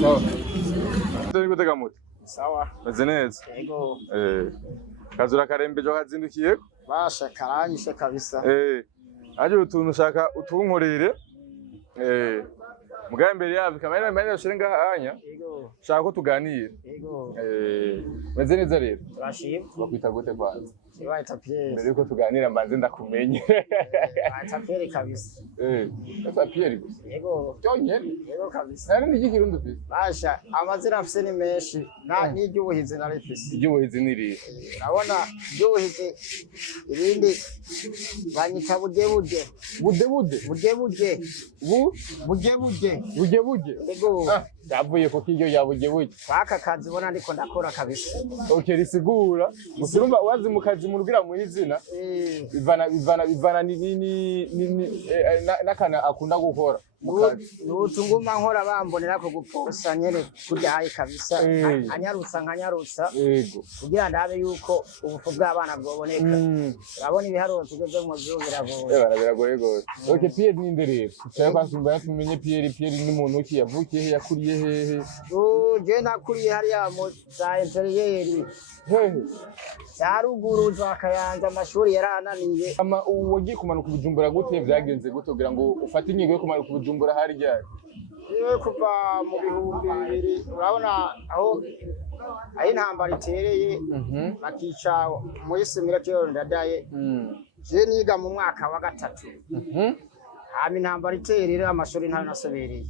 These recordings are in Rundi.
Sawa. Turi gutega moto. Sawa. Meze neza. Yego. Kazura karembeje wakazindukiyeko? Basha karanyishe kabisa. Aje utuntu ushaka utunkorere. Mugabo imbere yavyo kamera manje ushirenga hanya. Yego. Shaka ko tuganira. Yego. Meze neza rero. Turashimye. Bakwita gute kwanza? Sibaita Pierre. Mbere yuko tuganira mbanze ndakumenye. Baita Pierre kabisa. Esa Pierre gusa. Yego. Cyonyene. Yego kabisa. Nari niki kirundi ufise? Basha amazina afise ni menshi. N'iry'ubuhizi narifise. Iry'ubuhizi niri. Urabona iry'ubuhizi irindi banyita bugebuge. Budebude. Bugebuge. Bugebuge. Bugebuge. Yego. Yavuye ko kiryo yabugebuge. Kwaka kazi bona ndiko ndakora kabisa. Okay, risigura. Musurumba wazi mu kazi murugira mu izina. Bivana nakana akunda gukora. Nutunguma nkora bambonera ko guposa nyene kujaye kabisa. Anyarutsa. Yego. Kugira ndabe yuko ubufu bw'abana bwoboneka. Urabona ibiharuro tugeze mu gihugu biragoye. Biragoye gose. Okay, Pierre ninde rero? Cyangwa kwasumba yatumenye Pierre ni muntu ki yavukiye he yakuriye hehe? Je nakuriye hariya mu za interieri. Hehe. Cyaruguru za Kayanza amashuri yarananiye. Wagiye kumanuka Bujumbura gute vyagenze gute kugira ngo ufate inyigo yo kumanuka Bujumbura hari ryari? Yewe kuva mu bihumbi 2000 urabona aho intambara itereye bakica muri simira cyo ndadaye. Je niga mu mwaka wa gatatu. Hama intambara iterere amashuri nta nasobereye.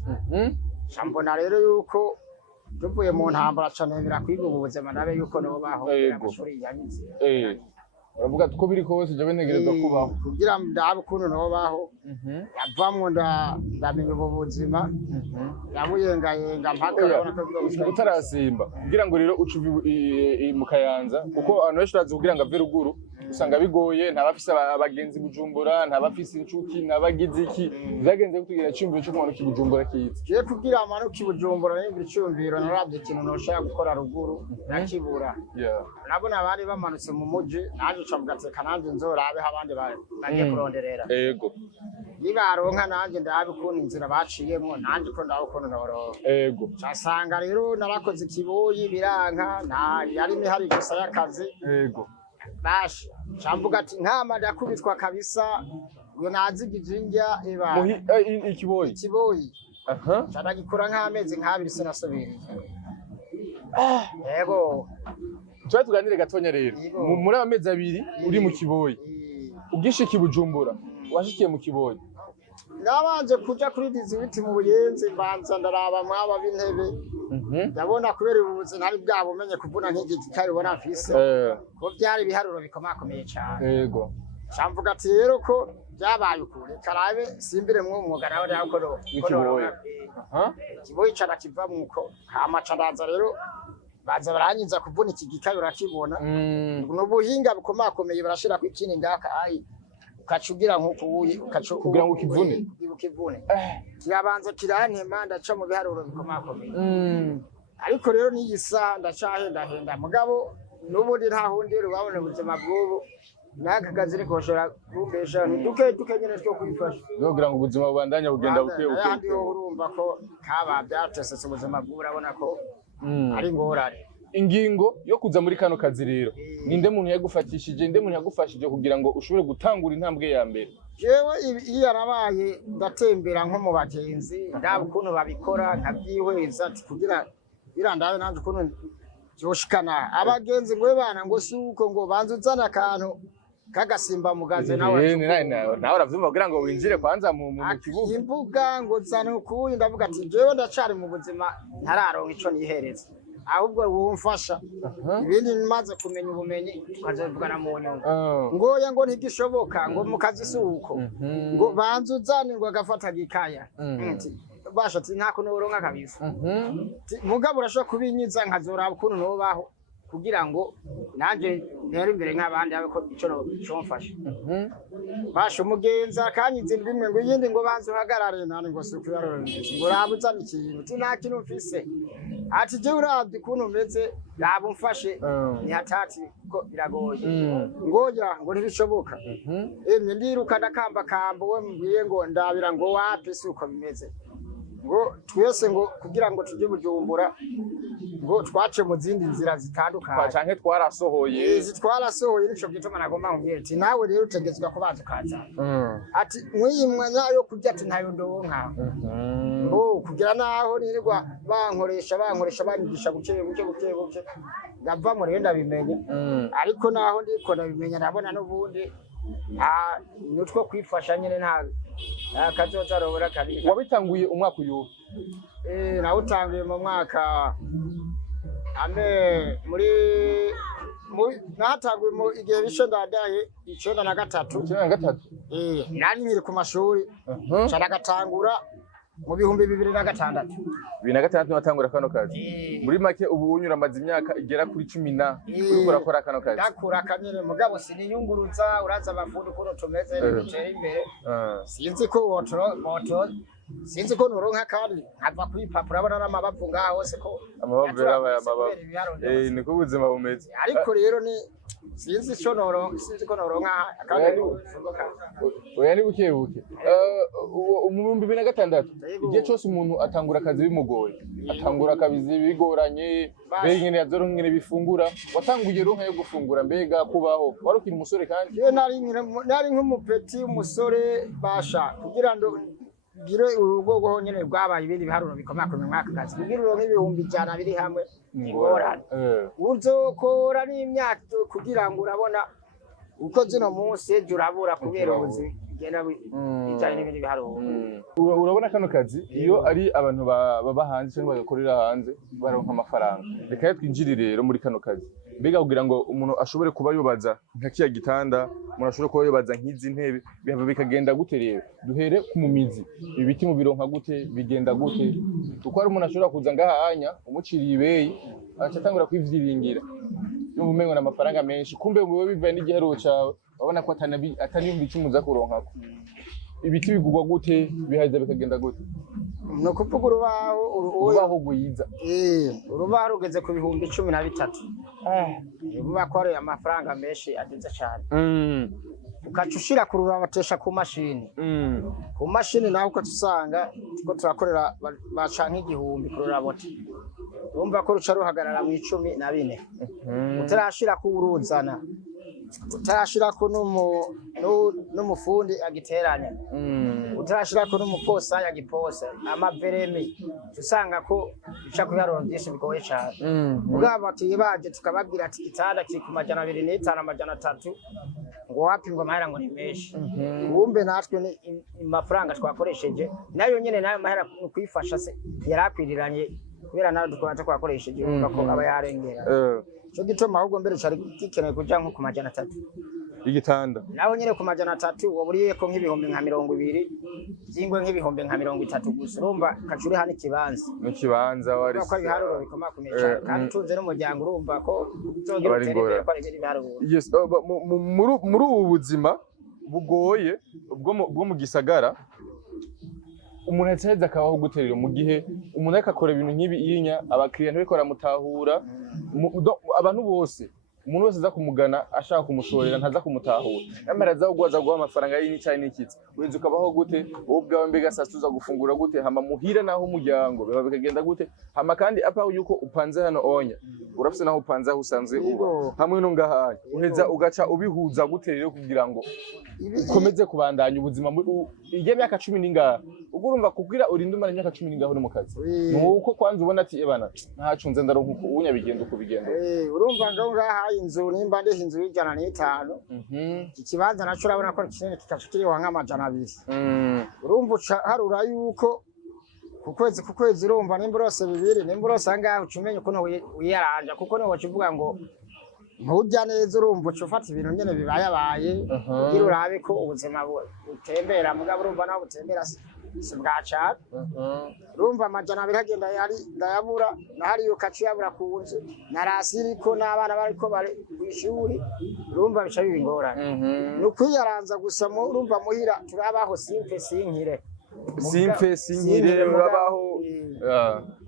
Shambona rero yuko tuvuye mu ntambara cyane birakwiga ubuzima nabe yuko no baho amashuri yanyize. Uravuga ko biri kose je benegerezwa kubaho kugira ndabe kuno no baho yavamwe ndamenye ubuzima yabuyengayenga mpaka urabona ko utarasimba kugira ngo rero ucu mu Kayanza kuko abantu benshi bazi kugira ngo ave ruguru usanga bigoye ntabafise abagenzi Bujumbura ntabafise inshuki nabagize iki byagenze kutugira cyumviro cyo kumanuka Bujumbura kizi je kugira amanuka Bujumbura n'ibiri cyumviro narabye ikintu noshaka gukora ruguru nakibura nabona bari bamanutse mu muji naje camgateka nanje nzorabe abandi bagiye kuronderera yego nibaronka nanje ndabe ukuntu inzira baciyemo nanje ko ndaho ukuntu noro yego casanga rero narakoze ikiboyi biranka nta yari mihari gusa y'akazi yego bashi camvuga ati nkama ndakubitwa kabisa uyo nazigije injya eba ikiboyi ndagikora nk'amezi nk'abiri sinasubiriye yego Tuba tuganire gatonya rero muri amezi abiri uri mu kiboyi ugishika Bujumbura washikiye mu kiboyi ngabanje kuja kuri dizibiti mu Buyenzi mbanza ndaraba mwaba b'intebe ndabona kubera ubuzi ntari bwabumenye kuvuna nk'igiti kari ubona afise ko byari biharuro bikomakomeye cyane yego camvuga ati rero ko byabaye ukuri karabe simbire mu mwuga nawe yakoro kiboyi cara kiva muko hamaca ndaza rero baza baranyiza kuvuna iki gikayo urakibona n'ubuhinga bukomakomeye barashira ku ikini ngaka ayi ukacugira nk'ukubuye kugira ngo ukivune kirabanza kirantema ndaca mu biharuro bikomakomeye ariko rero niyi saha ndacahenda mugabo n'ubundi nta hundi rubabone ubuzima bw'ubu naka kazi ni koshora kumbesha duke nyene cyo kwifasha kugira ngo ubuzima bubandanya bugenda buke kandi urumva ko kaba byatesetse ubuzima bw'ubu urabona ko ari ngorane ingingo yo kuza muri kano kazi rero ninde muntu yagufatishije nde muntu yagufashije kugira ngo ushobore gutangura intambwe ya mbere jewe iyo yarabaye ndatembera nko mu bagenzi ndaba ukuntu babikora nkabyihweza ati kugira birandabe nanje ukuntu joshikana abagenzi ngwe bana ngo suko ngo banzuzana akantu kagasimba mugaze nawe nawe uravyumva kugira ngo winjire kwanza mu kibuga imbuga ngo zana ukuyi ndavuga ati jewe ndacari mu buzima ntararonka ico nihereza ahubwo wumfasha ibindi maze kumenya ubumenyi tukazovugana mu nyungu ngoya ngo ntigishoboka ngo mu kazi suko ngo banzuzane ngo agafata gikaya basha ati ntako noronka kabisa mugabo urashobora kubinyiza nkazoraba ukuntu nobaho kugira ngo nanje ntere imbere nk'abandi abe ko ico comfasha basha umugenza kanyize ndimwe ngo yindi ngo banze uhagarare nani ngo suku yarorongeze ngo rabuzana ikintu tinaki numfise ati je urabye ukuntu meze yabumfashe ni hatati ko biragoye ngoja ngo ntibishoboka emye ndiruka ndakamba kambo we mbwiye ngo ndabira ngo wapi suko bimeze ngo twese ngo kugira ngo tujye Bujumbura ngo twace mu zindi nzira zitandukanye canke twarasohoye twarasohoye nico gituma nagomba nkubwira ati nawe rero utegetswe kubanza ukaza ati mwiyimwanya yo kurya ati ntayo ndonka ngo kugira naho nirirwa bankoresha banyigisha buke ndava mu rero ndabimenya ariko naho ndiko ndabimenya nabona n'ubundi nutwo kwifasha nyene nta kazoza robora kari. Wabitanguye umwaka uyu? Nawutanguye mu mwaka natanguye mu igihe bisho ndadaye 1993. Nari nkiri ku mashuri caragatangura mu bihumbi 2006. 2006 watangura kano kazi. Muri make ubu unyura amaze imyaka igera kuri 10 uriko urakora kano kazi. Ndakura kamere mugabo siniyunguruza uraza abafundi ko tumeze bitera imbere. Sinzi ko sinzi ko noronka kandi nkava kwipapura abona n'amabavu ngaho hose ko amabavu y'amabavu niko ubuzima bumeze. Ariko rero ni sinzi ko noronka kandi oya ni buke mu 2006 igihe cyose umuntu atangura akazi bimugoye atangura akabizi bigoranye mbega nyene yazoronka nyene bifungura watanguye ronka yo gufungura mbega kubaho warukira umusore kandi nari nk'umupeti umusore basha kugira ngo giro urugo nyene rwabaye ibindi biharuro bikomakomeye mwaka kazi kugira uronke ibihumbi 100 biri hamwe ngorane uzokora n'imyaka kugira ngo urabona uko zino munsi urabura kubera ubuzi genda bijanye n'ibindi biharuro. Urabona kano kazi iyo ari abantu baba hanze cyangwa bagakorera hanze baronka amafaranga reka twinjirire rero muri kano kazi mbega kugira ngo umuntu ashobore kuba yubaza nka kiya gitanda umuntu ashobore kuba yubaza nk'izi ntebe bikagenda gute rero duhere ku mumizi ibiti mu bironka gute bigenda gute uko ari umuntu ashobora kuza ngahanya umuciriye ibeyi acatangura kwivyiringira n'ubumengo n'amafaranga menshi kumbe wewe bivaye n'igiharuro cawe babona ko atanibumbi kimuza kuronkako ibiti bigugwa gute bihaza bikagenda gute no kuvuga urubaho guyiza urubaho rugeze ku bihumbi 13 buba ko ari amafaranga menshi ageze cyane ukacushira kurubatesha ku mashini naho uko tusanga ko turakorera baca nk'igihumbi kururaboti urumva ko ruca ruhagarara mu 14 utarashira ku uruzana utarashirako n'umufundi agiteranya utarashirako n'umuposa yagiposa amaveremi tusanga ko bica ku biharuro byinshi bigoye cyane ubwabo baje tukababwira ati igitanda kiri ku 205 300 ngo wapi ngo amahera ngo ni menshi ubumbe natwe amafaranga twakoresheje nayo nyene nayo mahera kwifasha se yarakwiriranye kubera nayo twakoresheje urumva ko aba yarengera cyo gituma ahubwo mbere cyari gikeneye kuja nko ku 300 igitanda naho nyene ku 300 waburiye ko nk'ibihumbi nka 200 zingwe nk'ibihumbi nka 30 gusa urumva kacuri hano ikibanza wari ko ibiharuro bikomakomeye cyane kandi tunze n'umuryango urumva ko uzogira utere ko ari ibiharuro. Yes, muri ubu buzima bugoye bwo mu gisagara umuntu ataheza akabaho guterera mu gihe umuntu akakora ibintu nk'ibi yinya abakiriya ntibiko baramutahura abantu bose umuntu wese aza kumugana ashaka kumushorera ntaza kumutahura namara aza guhaza guha amafaranga y'icyayi n'ikitse weze ukabaho gute wowe ubwawe mbega sasa tuza gufungura gute hama muhira naho umuryango biba bikagenda gute hama kandi apa yuko upanze hano onya urafise naho upanze aho usanzwe uba hamwe no ngahaye uheza ugaca ubihuza gute rero kugira ngo ukomeze kubandanya ubuzima igihe myaka 10 n'ingaha ugurumva kugira urinde umara imyaka 10 n'ingaho uri mu kazi nuko kwanza ubona ati ebana ntacunze ndaronka ubunya bigenda uko bigenda urumva ngaha inzu nimba ndi inzu y'105 ikibanza naco urabona ko kinini kikashikiriwa nk'200 urumva harura yuko ku kwezi urumva nimba urose 2 nimba urose ngaho ucumenye ukuntu wiyaranja kuko niho kivuga ngo ntujya neza urumva ufata ibintu nyene bibayabaye kugira urabe ko ubuzima butembera mugabo urumva naho butembera sibwaca urumva 200 hagenda yari ndayabura nahari yo kaci yabura kunze narasiri ko n'abana bariko bari kwishuri urumva bica bibingorana no kwiyaranza gusa urumva muhira turabaho simfe sinkire urabaho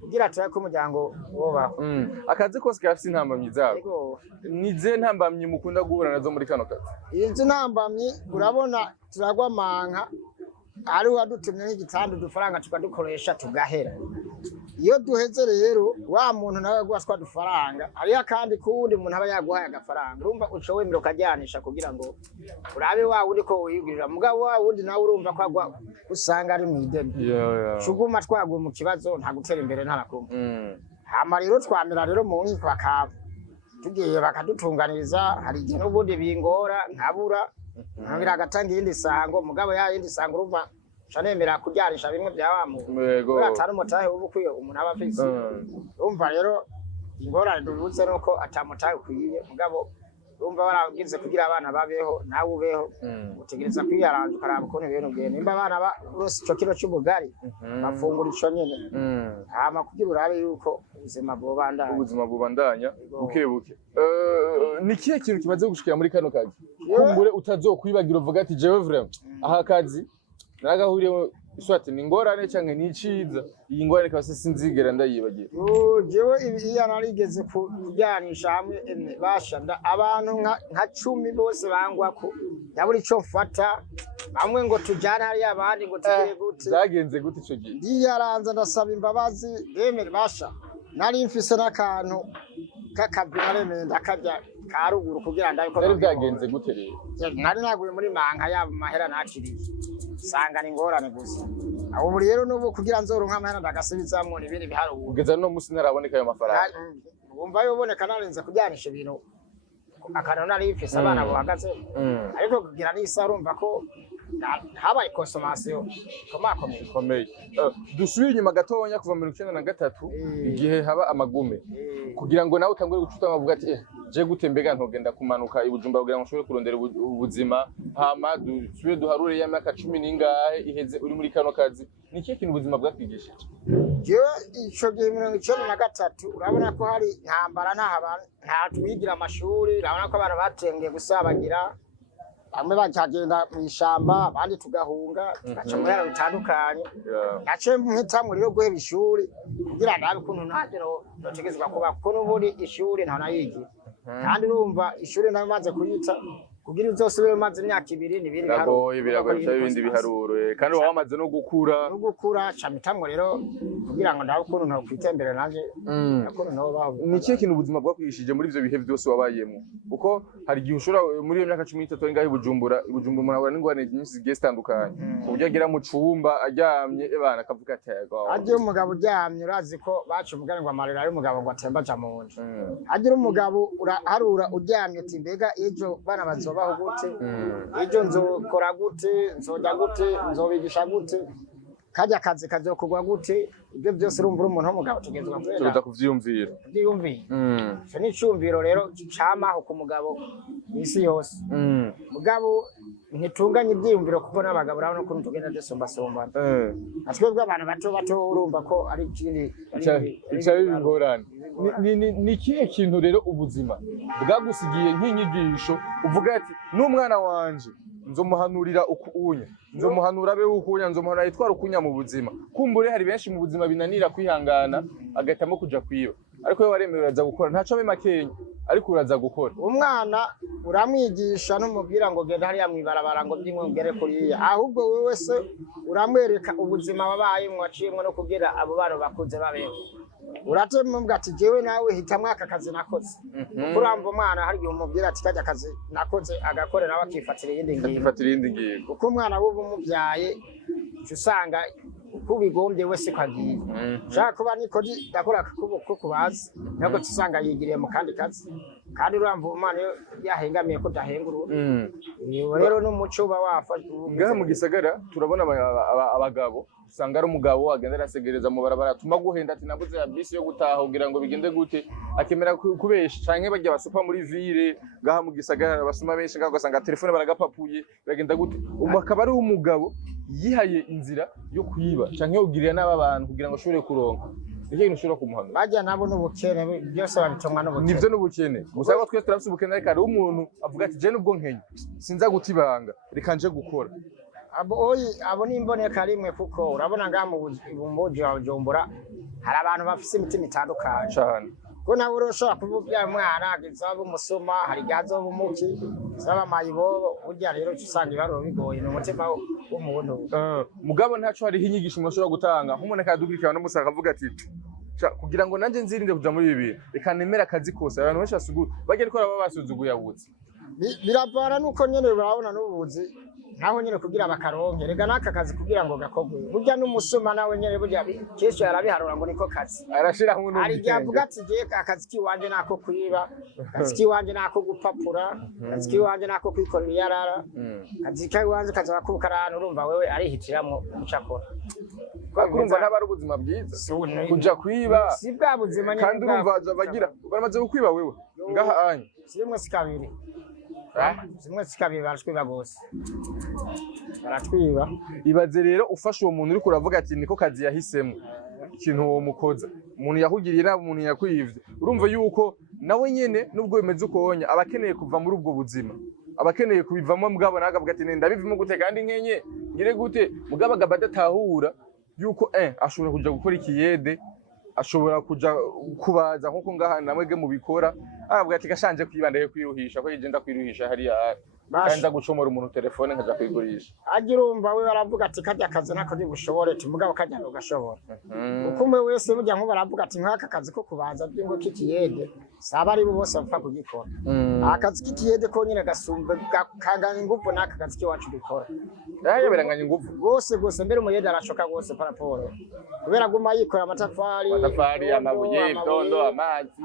kugira turako umuryango wobaho akazi kose gafite intambamyi zabo nize ntambamyi mukunda guhura nazo muri kano kazi izi ntambamyi urabona turagwa manka ari wadutumye n'igitanda udufaranga tukadukoresha tugahera. Iyo duheze rero wa muntu nawe yaguha twa dufaranga ariya kandi kuwundi muntu aba yaguhaye agafaranga urumva uco wemera ukajyanisha kugira ngo urabe wa wundi ko wiyigirira mugabo wa wundi nawe urumva ko agwa usanga ari mwideni shuguma twaguye mu kibazo nta gutera imbere ntarakumva hama rero twamira rero mu nkiko tugiye bakadutunganiriza hari igihe n'ubundi bingora nkabura ntabira agatanga iyindi sango mugabo ya yindi sango urumva shanemera kujyanisha bimwe byawamu atari umutahe ubukwiye umuntu aba afise urumva rero ingorane dubuze nuko atamutahe ukwiye mugabo urumva baragize kugira abana babeho nawe ubeho utegereza kwiyaranja ukaraba ukuntu ibintu bigenda nimba abana bose ico kiro c'ubugari bafungura ico nyene hama kugira urabe yuko ubuzima bubandanya bukebuke ni kihe kintu kimaze gushikira muri kano kazi kumbure utazokwibagira uvuga ati jewe vraiment aha kazi nagahuriye swati ni ngorane canke ni ciza iyi ngorane kabase sinzigera ndayibagira jewe ibiya narigeze kujyanisha hamwe bashanda abantu nka 10 bose bangwa ko yaburi ico mfata bamwe ngo tujana hari abandi ngo tugere gute zagenze gute ico gihe ndiyaranza ndasaba imbabazi bemere basha nari mfise n'akantu kakabiremenda akajya karuguru kugira ndabiko byagenze gute rero nari naguye muri manka yabo mahera nakiriye sanga ni ngorane gusa aho rero nubu kugira nzoronka amahera ndagasubizamwo nibindi biharo kugeza no musi ntaraboneka ayo mafaranga umva yoboneka narenze kujyanisha ibintu akano nari ifise abana bahagaze ariko kugira n'isa urumva ko habaye consommation komeye dusubira inyuma gatonya kuva mu 1993 igihe haba amagume kugira ngo nawe utangure gucuta bavuga ati je gutembega ntogenda kumanuka ibujumbura kugira ngo nshobore kurondera ubuzima hama dusubire duharure ya myaka 10 ningahe iheze uri muri kano kazi ni kihe kintu ubuzima bwakwigishije jewe ico gihe 1993 urabona ko hari ntambara nta twigira amashuri urabona ko abantu batengeye gusabagira bamwe bakagenda mu ishamba abandi tugahunga tugaca mu yara bitandukanye nace mpitamwe rero guheba ishuri kugira ndabe ukuntu ntagero notegezwa kuba kuko n'ubundi ishuri nta nayigi kandi urumva ishuri nayo maze kuyita kugira uzosubire maze imyaka 2 n'ibindi biragoye ibindi biharuro kandi wamaze no gukura camitamwe rero kugira ngo ndabe ukuntu no kwitembere nanje ukuntu no baho ni kihe kintu ubuzima bwakwigishije muri ivyo bihe byose wabayemo uko hari igihe ushobora muri iyo myaka 13 ngaho Bujumbura murabura n'ingwane nyinshi zigiye zitandukanye uburyo agera mu cumba aryamye ebana akavuga ati agiye umugabo uryamye urazi ko bacu umugani ngo amarira ari umugabo ngo atemba ja mu nzu agira umugabo harura uryamye ati mbega ejo bana bazobaho gute ejo nzokora gute nzojya gute nzobigisha gute kajya kazi kazokugwa gute ibyo byose urumva umuntu w'umugabo tugezwa kwera kuvyumvira cyo ni cyumviro rero camaho ku mugabo isi yose mugabo ntitunganye ibyiyumviro kuko n'abagabo urabona ko tugenda desomba atwebwe abantu bato urumva ko ari ikindi ingorane ni kihe kintu rero ubuzima bwagusigiye nk'inyigisho uvuga ati n'umwana wanje nzomuhanurira ukunya nzomuhanura be ukunya nzomuhanura yitwara ukunya mu buzima kumbure hari benshi mu buzima binanira kwihangana agatamo kuja kwiba ariko we waremewe uraza gukora ntaco be makenya ariko uraza gukora umwana uramwigisha n'umubwira ngo genda hariya mwibarabara ngo byimwongere kuriya ahubwo wewe se uramwereka ubuzima babayemwe waciyemwe no kugira abo bana bakuze babeho uratemwe ati jewe nawe hitamwe aka kazi nakoze kuramva umwana hari igihe umubwira ati kajya kazi nakoze agakore nawe akifatira iyindi ngingo kuko umwana we umubyaye usanga kubigombye wese kwagiye shaka kuba niko dakora ko kubaza nako usanga yigiriye mu kandi kazi kandi uramva umwana yahengamiye ko dahenguru rero n'umuco ba wafashe ngaha mu gisagara turabona abagabo usanga ari umugabo agenda arasegereza mu barabara tuma guhenda ati nabuze ya bisi yo gutaha kugira ngo bigende gute akemera kubesha canke bajya basupa muri ville ngaha mu gisagara basuma benshi ngaho gasanga telefone baragapapuye bagenda gute akaba ari umugabo yihaye inzira yo kwiba canke ugirira n'abantu kugira ngo ashobore kuronka ije ntushobora kumuhanura bajya nabo n'ubukene byose babitomwa n'ubukene nivyo n'ubukene gusa ko twese turafite ubukene ariko ari umuntu avuga ati je nubwo nkenye sinza gutibanga reka nje gukora abo nimboneka rimwe kuko urabona ngaha mu Bujumbura hari abantu bafise imitima itandukanye cyane ko nawe uroshobora kuvuga umwana agezaba umusoma hari gazo bumuki saba mayibo burya rero usanga ibaro bigoye no mutima w'umuntu mugabo ntaco hari inyigisho mushobora gutanga nk'umuntu akadugirikana no musaka avuga ati kugira ngo nanje nzirinde kuja muri ibi reka nemera akazi kose abantu benshi basuguye bagera ko baba basuzuguye abutse biravana nuko nyene urabona n'ubuzi naho nyene kugira bakaronke rega naka kazi kugira ngo gakogwe burya n'umusuma nawe nyene burya kesho yarabiharura ngo niko kazi arashira hamwe ari ryavuga ati je akazi kiwanje nako kwiba akazi kiwanje nako gupapura akazi kiwanje nako kwikorera yarara akazi kiwanje kaza bakukarana urumva wewe arihitiramwo ucakora urumva ntabari ubuzima bwiza kuja kwiba si bwa buzima nyene kandi urumva baramaze baramaze kukwiba wewe ngaha anye sirimwe sikabiri zimwe sikabiri baratwiba gose baratwiba ibaze rero ufashe uwo muntu uri kuravuga ati niko kazi yahisemo ikintu uwo mukoza umuntu yahugiriye nabi umuntu yakwivye urumva yuko nawe nyene nubwo bimeze ukonya abakeneye kuva muri ubwo buzima abakeneye kubivamo mugabo nagavuga ati nenda bivimo gute kandi nkenye ngire gute mugabo agabadatahura yuko ashobora kuja gukora ikiyede ashobora kuja kubaza nkuko ngaha namwege mubikora avuga ati gashanje kwibandaye kwiruhisha ko yigenda kwiruhisha hariya kandi gucomora umuntu telefone nkaja kwigurisha agira umva we baravuga ati kajya kazi nako bushobore timugabo kajya ugashobora uko umwe wese burya nko baravuga ati nkaka kazi ko kubaza byingo kikiyede saba ari bo bose bapfa kugikora akazi kikiyede ko nyine gasumba kanganya ingufu naka kazi kiwacu dukora beranganya ingufu gose mbere umuyede arashoka gose paraporo kubera guma yikora amatafari amabuye ibyondo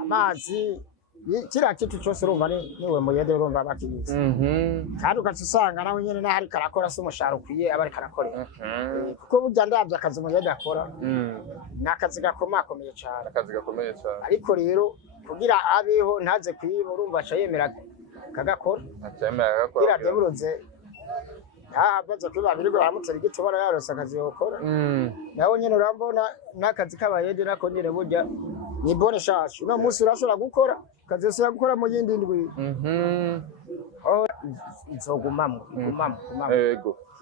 amazi kira kitu cyose urumva niwe muyede urumva bakibiza kandi ukacusanga nawe nyene naho ari karakora se umushahara ukwiye aba ari karakorera kuko burya ndavye akazi muyede akora nakazi gakomakomeye cyane ariko rero kugira abeho ntaze kwiba urumva aca yemera kagakora kugira deburoze baza kwiba birirwa baramutera igiti bara yarose akazi yokora nawe nyene urambona n'akazi k'abayede nako nyene burya ni bone shashi no musi urashobora gukora kazi yose gukora mu yindi ndwi nzogumamwe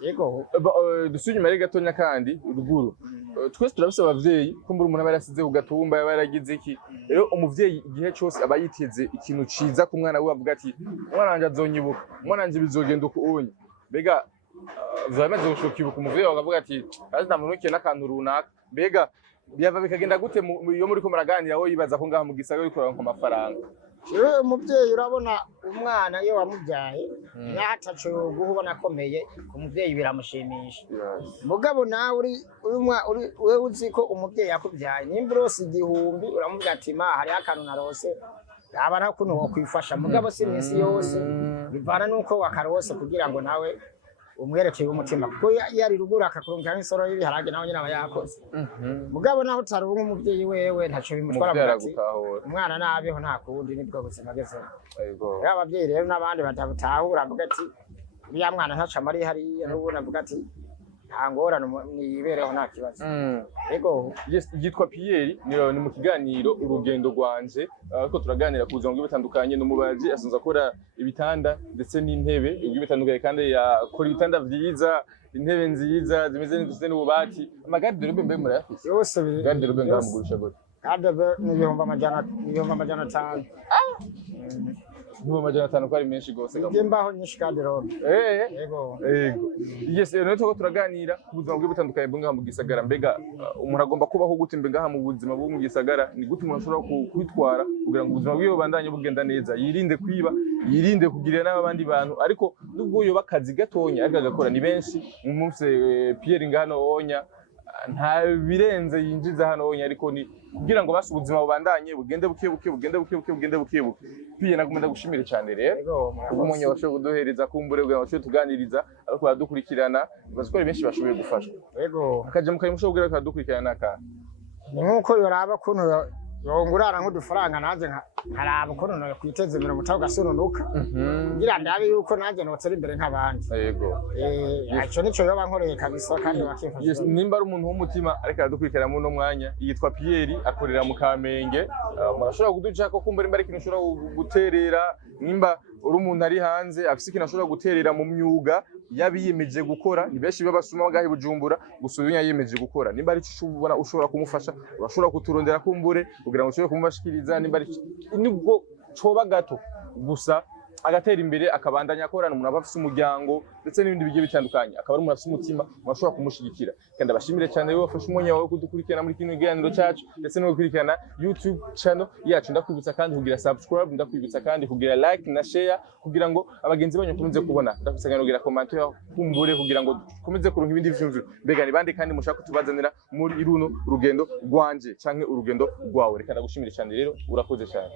yego dusubira ari gatonya kandi ruguru twese turabise abavyeyi kumbura umuntu abarasize ku gatumba yabaragize iki rero umuvyeyi igihe cyose aba yiteze ikintu ciza ku mwana we avuga ati umwana wanje azonyibuka umwana wanje bizogenda uko unye mbega vyamaze gushokibuka umuvyeyi akavuga ati azi ndamunukiye n'akantu runaka mbega byava bikagenda gute iyo muri ko muraganira wo yibaza ko ngaha mu gisagara uri kuronka amafaranga yewe umuvyeyi urabona umwana iyo wamubyaye yataco guhubona akomeye umuvyeyi biramushimisha mugabo nawe uri uzi ko umuvyeyi yakubyaye nimbrose igihumbi uramubwira ati ma hari akantu narose abana kuno wokwifasha mugabo si minsi yose bivana nuko wakarose kugira ngo nawe umwerekeye umutima kuko yari rugura akakurunga nk'isoro y'ibiharage nawe nyine aba yakoze mugabo naho utari umuvyeyi wewe ntaco bimutwara mu gati umwana nabeho nta kundi nibwo buzima agezemo abavyeyi rero n'abandi batabutahura avuga ati uriya mwana ntaca amari hariya n'ubundi avuga ati nta ngorane niyibereho nta kibazo yego yitwa Pierre ni mu kiganiro urugendo rwanje ariko turaganira ku buzima bw'ibitandukanye n'umubaji asanzwe akora ibitanda ndetse n'intebe bw'ibitandukanye kandi yakora ibitanda vyiza intebe nziza zimeze neza n'ububati amagade de rube murayafise yose gade de rube ngamugurisha gute gade ni 500 Nubu majana 5 ko ari menshi gose gabo. Imbaho nyinshi kandi robe. Yego. Yes, rero tuko turaganira ku buzima bw'ibutandukanye bwo ngaha mu gisagara mbega umuntu agomba kubaho gute mbega ngaha mu buzima bwo mu gisagara ni gute umuntu ashobora kwitwara kugira ngo ubuzima bwiwe bandanye bugenda neza yirinde kwiba yirinde kugirira n'abandi bantu ariko nubwo yoba akazi gatonya agakora ni benshi mu munsi Pierre ngano onya nta birenze yinjiza hano onya ariko ni kugira ngo basi ubuzima bubandanye bugende buke Pierre nagomba gushimira cyane rero umunye washo kuduhereza kumbure bwa washo tuganiriza ariko badukurikirana bazikora benshi bashoboye gufashwa yego akaje mu kayimusho kugira kadukurikirana naka nkuko yoraba kuno yongurana nk'udufaranga naje nkaraba kuno no kwiteza imbere mutaho gasununuka ngira ndabe yuko naje notera imbere nk'abandi yego aco nico yoba nkoreye kabisa kandi bakifasha nimba ari umuntu w'umutima ariko aradukurikirana mu no mwanya yitwa Pierre akorera mu Kamenge murashobora kuduca ko kumbura imba ari kintu ushobora guterera nimba uri umuntu ari hanze afise ikintu ashobora guterera mu myuga yabiyemeje gukora, ni benshi babasuma bagahe Bujumbura gusa uyu yayemeje gukora. Nimba ari cyo ubona ushobora kumufasha, urashobora kuturondera kumbure kugira ngo ushobore kumubashikiriza, nimba ari nibwo coba gato gusa agatera imbere akabandanya akorana umuntu aba afite umuryango ndetse n'ibindi bigiye bitandukanye, akaba ari umuntu afite umutima mwashobora kumushigikira. Kandi abashimire cyane rero bafashe umwanya wawe kudukurikirana muri kino kiganiro cyacu ndetse no gukurikirana YouTube channel yacu. Ndakwibutsa kandi kugira subscribe, ndakwibutsa kandi kugira like na share kugira ngo abagenzi banyu bakomeze kubona, ndakwibutsa kugira commentaire kumbure kugira ngo dukomeze kuronka ibindi vyumviro. Mbega ni bande kandi mushaka kutubazanira muri runo rugendo rwanje canke urugendo rwawe. Reka ndagushimire cyane rero, urakoze cyane.